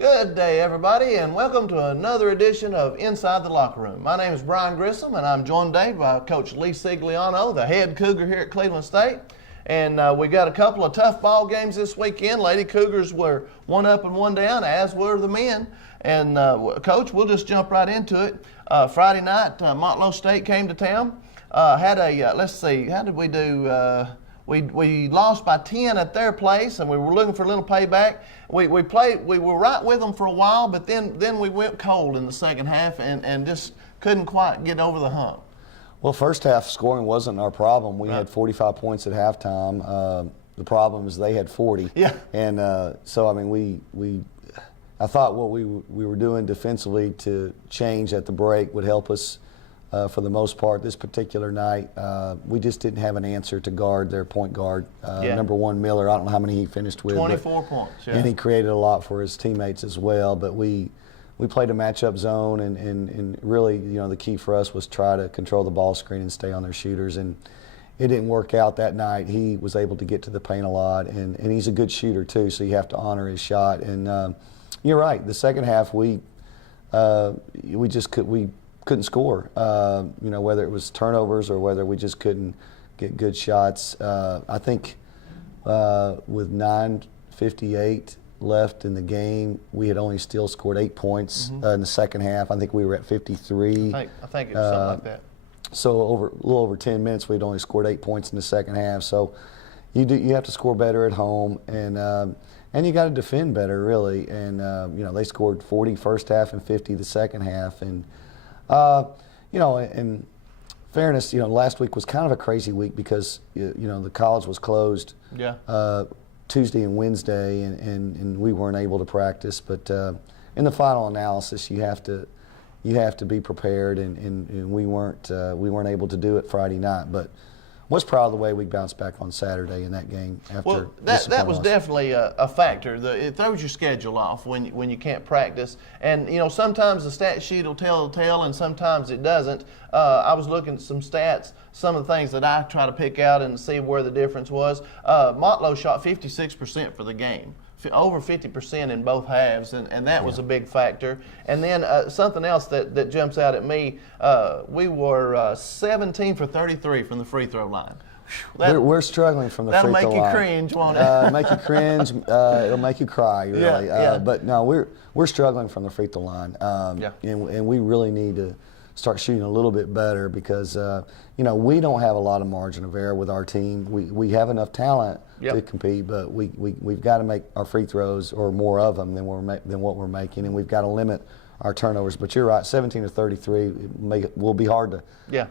Good day, everybody, and welcome to another edition of Inside the Locker Room. My name is Brian Grissom, and I'm joined today by Coach Lee Sigliano, the head Cougar here at Cleveland State. And we got a couple of tough ball games this weekend. Lady Cougars were one up and one down, as were the men. And, Coach, we'll just jump right into it. Friday night, Montlow State came to town. Let's see, how did we do? We lost by 10 at their place, and we were looking for a little payback. We were right with them for a while, but then we went cold in the second half and just couldn't quite get over the hump. Well, first half scoring wasn't our problem. We had 45 points at halftime. The problem is they had 40. Yeah. And so, I mean, I thought what we were doing defensively to change at the break would help us for the most part. This particular night, we just didn't have an answer to guard their point guard. Number one, Miller, I don't know how many he finished with. 24 points, yeah. And he created a lot for his teammates as well. But we played a matchup zone, and really, you know, the key for us was try to control the ball screen and stay on their shooters. And it didn't work out that night. He was able to get to the paint a lot, and he's a good shooter too, so you have to honor his shot. And you're right, the second half we couldn't score. You know, whether it was turnovers or whether we just couldn't get good shots. I think with 9:58 left in the game, we had only still scored 8 points in the second half. I think we were at 53. I think it was something like that. So a little over 10 minutes, we'd only scored 8 points in the second half. So you have to score better at home, and you got to defend better, really. And you know, they scored 40 first half and 50 the second half. And you know, in fairness, you know, last week was kind of a crazy week because you know, the college was closed. Yeah. Tuesday and Wednesday, and we weren't able to practice. But in the final analysis, you have to be prepared, and we weren't able to do it Friday night. But was proud of the way we bounced back on Saturday in that game. Well, that was definitely a factor. It throws your schedule off when you can't practice. And, you know, sometimes the stat sheet will tell the tale and sometimes it doesn't. I was looking at some stats, some of the things that I try to pick out and see where the difference was. Montlow shot 56% for the game. Over 50% in both halves, and that was a big factor. And then something else that jumps out at me, we were 17 for 33 from the free throw line. We're struggling from the free throw line. That'll make you cringe, won't it? Make you cringe. It'll make you cry, really. Yeah. But no, we're struggling from the free throw line, and we really need to start shooting a little bit better because you know, we don't have a lot of margin of error with our team. We have enough talent to compete, but we've got to make our free throws or more of them than what we're making, and we've got to limit our turnovers. But you're right, 17 to 33 will be hard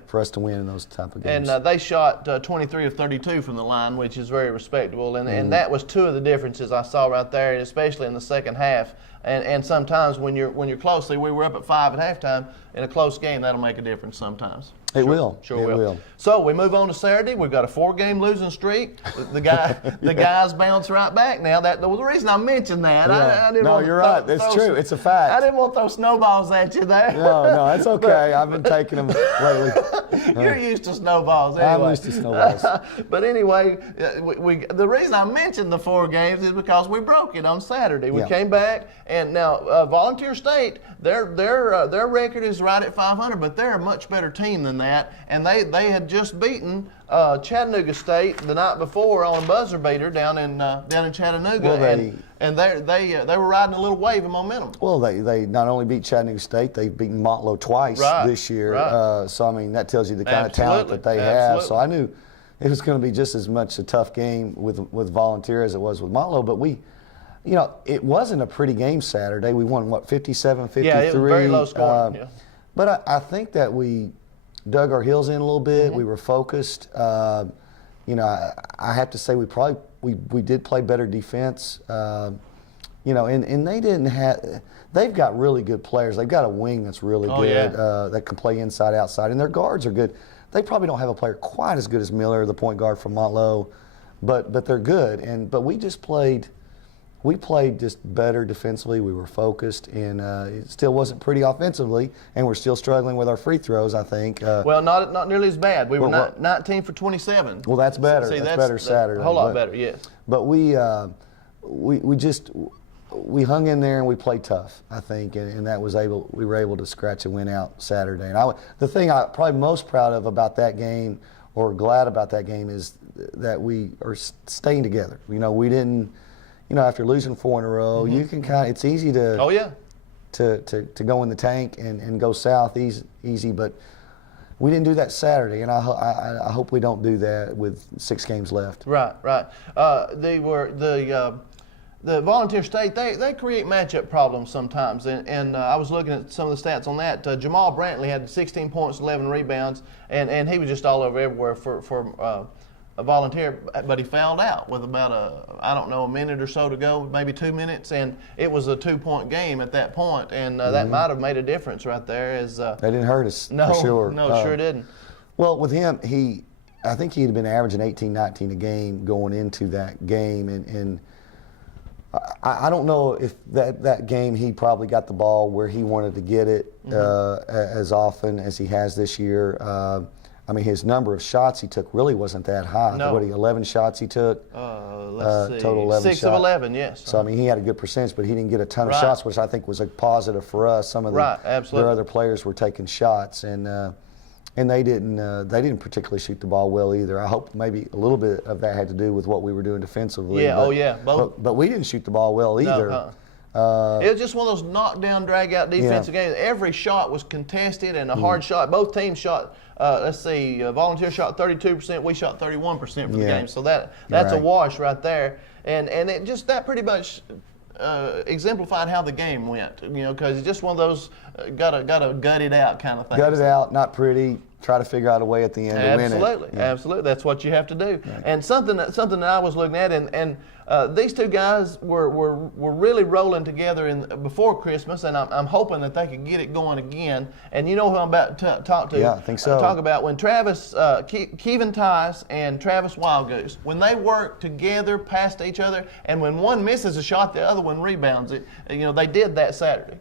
for us to win in those type of games. And they shot 23 of 32 from the line, which is very respectable, and that was two of the differences I saw right there, especially in the second half. And sometimes when you're close, we were up at 5 at halftime. In a close game, that'll make a difference sometimes. It will. Sure will. So we move on to Saturday. We've got a 4-game losing streak. The guys bounce right back now. That was the reason I mentioned that. Yeah. I didn't no, you're right. It's true. It's a fact. I didn't want to throw snowballs at you there. No, that's okay. I've been taking them lately. You're used to snowballs anyway. I'm used to snowballs. But anyway, the reason I mentioned the 4 games is because we broke it on Saturday. We came back, and now Volunteer State, their record is right at 500, but they're a much better team than that, and they had just beaten Chattanooga State the night before on a buzzer beater down in Chattanooga, well, and they were riding a little wave of momentum. Well, they not only beat Chattanooga State, they've beaten Montlow twice this year. Right. So I mean, that tells you the kind of talent that they have. So I knew it was going to be just as much a tough game with Volunteer as it was with Montlow, but you know, it wasn't a pretty game Saturday. We won, 57-53? Yeah, it was very low scoring. But I think that we dug our heels in a little bit. We were focused. You know, I have to say we did play better defense. You know, and they didn't have. They've got really good players. They've got a wing that's really good that can play inside, outside, and their guards are good. They probably don't have a player quite as good as Miller, the point guard from Montlow, but they're good. But we just played. We played just better defensively. We were focused, and it still wasn't pretty offensively, and we're still struggling with our free throws, I think. Well, not nearly as bad. We were 19 for 27. Well, that's better. That's better Saturday. A whole lot better, yes. But we just we hung in there and we played tough, I think, and we were able to scratch and win out Saturday. And the thing I'm probably most proud of about that game, or glad about that game, is that we are staying together. We didn't, after losing 4 in a row, you can it's easy to to go in the tank and go south easy, but we didn't do that Saturday, and I hope we don't do that with 6 games left. Right. The Volunteer State, they create matchup problems sometimes, and I was looking at some of the stats on that. Jamal Brantley had 16 points, 11 rebounds, and he was just all over everywhere for a Volunteer, but he fouled out with about a minute or so to go, maybe 2 minutes, and it was a 2-point game at that point, and that might have made a difference right there. That didn't hurt us, for sure. No, sure didn't. Well, with him, I think he had been averaging 18, 19 a game going into that game, and I don't know if that game he probably got the ball where he wanted to get it as often as he has this year. His number of shots he took really wasn't that high. No. 11 shots he took? Let's see. Total 11 6 of 11, yes. So, he had a good percentage, but he didn't get a ton of shots, which I think was a positive for us. Some of their other players were taking shots, and they didn't particularly shoot the ball well either. I hope maybe a little bit of that had to do with what we were doing defensively. Yeah, but we didn't shoot the ball well either. No, it was just one of those knockdown, drag-out defensive games. Every shot was contested and a hard shot. Both teams shot, Volunteer shot 32%, we shot 31% for the game. So that's a wash right there. And it just, that pretty much exemplified how the game went, because it's just one of those gotta gut it out kind of thing. Gut it out, not pretty. Try to figure out a way at the end to win it. Absolutely. That's what you have to do. Right. And something that I was looking at, and these two guys were really rolling together before Christmas, and I'm hoping that they could get it going again. And you know who I'm about to talk to? Yeah, I think so. Talk about when Travis, Kevin Tice and Travis Wildgoose, when they work together past each other, and when one misses a shot, the other one rebounds it. They did that Saturday.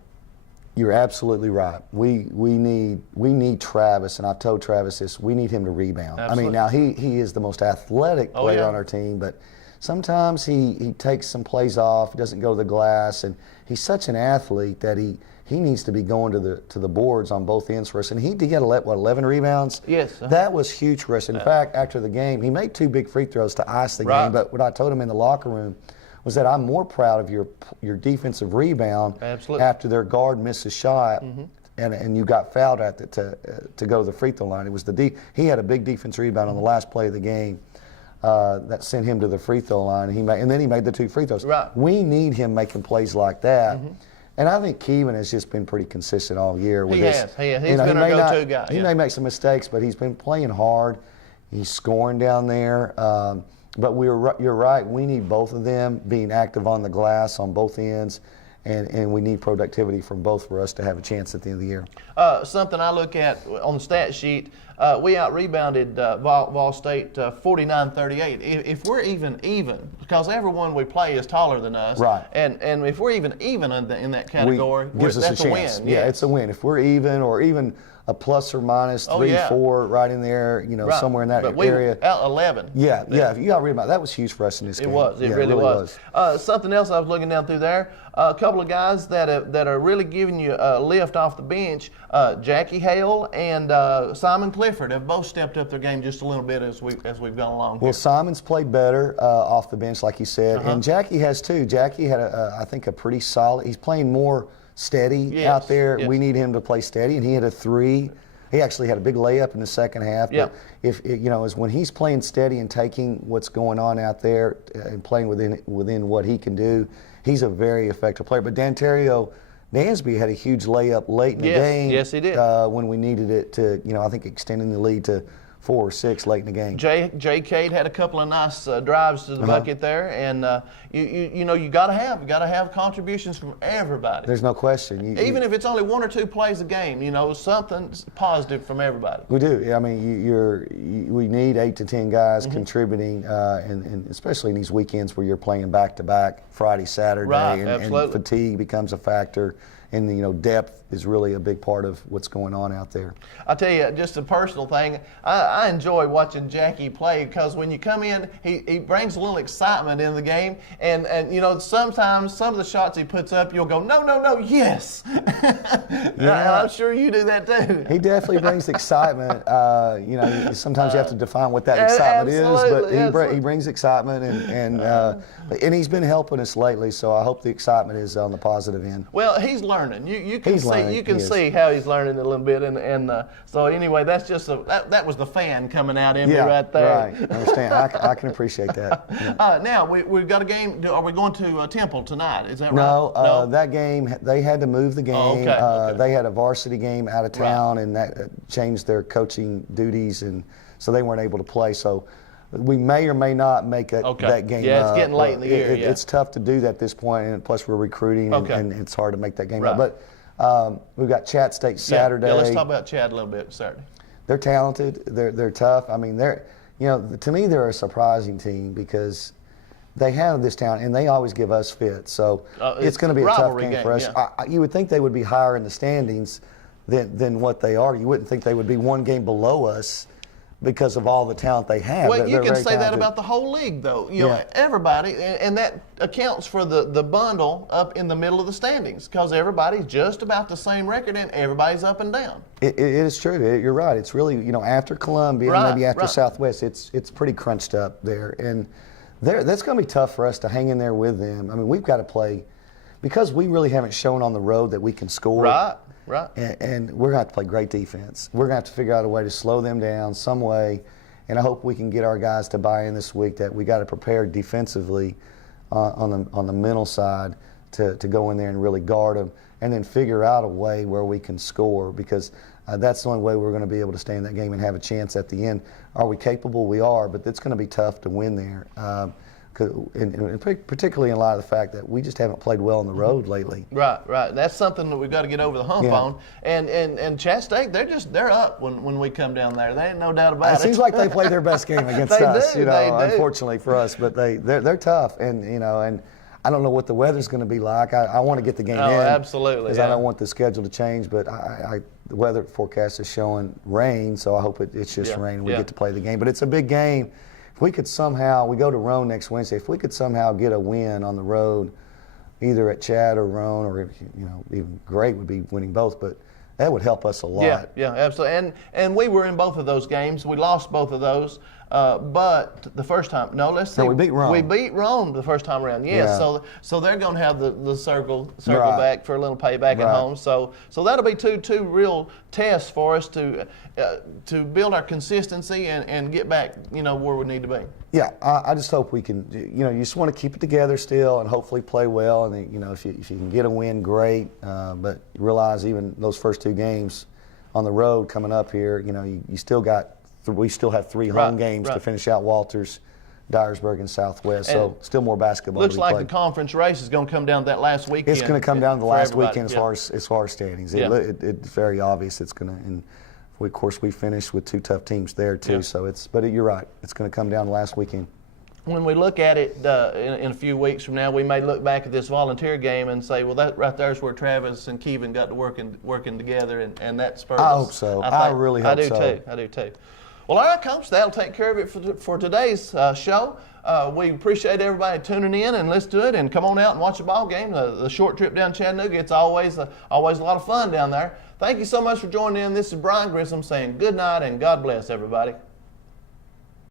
You're absolutely right. We need Travis, and I've told Travis this. We need him to rebound. Absolutely. Now he is the most athletic player on our team, but sometimes he takes some plays off. He doesn't go to the glass, and he's such an athlete that he needs to be going to the boards on both ends for us. And he did get 11 rebounds. Yes. That was huge for us. In fact, after the game, he made 2 big free throws to ice the game. But what I told him in the locker room was that I'm more proud of your defensive rebound after their guard missed a shot and you got fouled at it to go to the free throw line. It was he had a big defense rebound on the last play of the game that sent him to the free throw line, and then he made the 2 free throws. Right. We need him making plays like that. And I think Kevin has just been pretty consistent all year with this. He has. He's been our go-to guy. He may make some mistakes, but he's been playing hard. He's scoring down there. But you're right. We need both of them being active on the glass on both ends, and we need productivity from both for us to have a chance at the end of the year. Something I look at on the stat sheet, we out-rebounded Vol State 49-38. If we're even, because everyone we play is taller than us, right? And if we're even in that category, gives us that's a chance. win. Yeah, it's a win. If we're even, or even a plus or minus 3, 4, right in there, somewhere in that area. We out 11. Yeah. You got to read about that. Was huge for us in this game. It was. It really was. Something else I was looking down through there. A couple of guys that are really giving you a lift off the bench. Jackie Hale and Simon Clifford have both stepped up their game just a little bit as we've gone along. Well, Simon's played better off the bench, like you said, and Jackie has too. Jackie had I think a pretty solid. He's playing more steady out there. We need him to play steady, and he had a 3. He actually had a big layup in the second half. But if is when he's playing steady and taking what's going on out there and playing within what he can do, he's a very effective player. But Dantario Dansby had a huge layup late in the game. Yes, he did. When we needed it to, I think extending the lead to 4 or 6 late in the game. Jay Cade had a couple of nice drives to the bucket there, and you got to have contributions from everybody. There's no question. Even if it's only 1 or 2 plays a game, something positive from everybody. We do. We need 8 to 10 guys contributing, and especially in these weekends where you're playing back to back, Friday, Saturday, and fatigue becomes a factor. and depth is really a big part of what's going on out there. I'll tell you, just a personal thing, I enjoy watching Jackie play because when you come in, he brings a little excitement in the game, and sometimes some of the shots he puts up, you'll go, no, yes. Yeah. I'm sure you do that too. He definitely brings excitement. Sometimes you have to define what that excitement is, but he brings excitement, and he's been helping us lately. So I hope the excitement is on the positive end. Well, he's learning. You can see how he's learning a little bit, and so anyway, that's just that was the fan coming out in me right there. Right. I understand. I can appreciate that. Yeah. Now we've got a game. Are we going to Temple tonight? Is that right? No. That game they had to move the game. Oh, okay. They had a varsity game out of town, and that changed their coaching duties, and so they weren't able to play. So we may or may not make that game. Yeah, it's getting late in the year. It's tough to do that at this point, and plus we're recruiting, and it's hard to make that game up. But we've got Chat State Saturday. Yeah, let's talk about Chad a little bit Saturday. They're talented. They're tough. I mean, to me they're a surprising team because they have this talent, and they always give us fits. So it's going to be a tough game for us. Yeah. You would think they would be higher in the standings than what they are. You wouldn't think they would be one game below us because of all the talent they have. Well, you can say talented. that about the whole league, though. Everybody, and that accounts for the bundle up in the middle of the standings because everybody's just about the same record and everybody's up and down. It is true. You're right. It's really, after Columbia, maybe after Southwest, it's pretty crunched up there. And that's going to be tough for us to hang in there with them. I mean, we've got to play because we really haven't shown on the road that we can score. Right. And we're going to have to play great defense. We're going to have to figure out a way to slow them down some way. And I hope we can get our guys to buy in this week that we got to prepare defensively on the mental side to go in there and really guard them, and then figure out a way where we can score because that's the only way we're going to be able to stay in that game and have a chance at the end. Are we capable? We are, but it's going to be tough to win there. And particularly in light of the fact that we just haven't played well on the road lately. Right. That's something that we've got to get over the hump on. And Chat State, they're up when we come down there. There ain't no doubt about it. It seems like they play their best game against us. They do. Unfortunately for us, but they're tough, and I don't know what the weather's going to be like. I want to get the game in. Oh, absolutely. Because I don't want the schedule to change, but the weather forecast is showing rain, so I hope it's just rain and we get to play the game. But it's a big game. If we could somehow, we go to Roan next Wednesday, if we could somehow get a win on the road, either at Chad or Roan, or even great would be winning both, but that would help us a lot. Yeah, absolutely. And we were in both of those games. We lost both of those. But the first time, we beat Rome. We beat Rome the first time around. Yes, Yeah. So they're going to have the circle back for a little payback at home. So that'll be two real tests for us to build our consistency and get back where we need to be. Yeah, I just hope we can. You just want to keep it together still and hopefully play well. And if you can get a win, great. But realize even those first two games on the road coming up here, you still got. We still have three home games to finish out Walters, Dyersburg, and Southwest. So still more basketball. Looks like the conference race is going to come down that last weekend. It's going to come down to the last weekend as far as standings. It's very obvious. It's going to, and of course we finished with two tough teams there too. Yeah. So but you're right. It's going to come down the last weekend. When we look at it in a few weeks from now, we may look back at this volunteer game and say, well, that right there is where Travis and Kevin got to working together, and that spurred us. I hope so. I really hope so. I do too. Well, all right, Coach, that'll take care of it for today's show. We appreciate everybody tuning in and let's do it. And come on out and watch a ball game. The short trip down Chattanooga, it's always a lot of fun down there. Thank you so much for joining in. This is Brian Grissom saying good night and God bless everybody.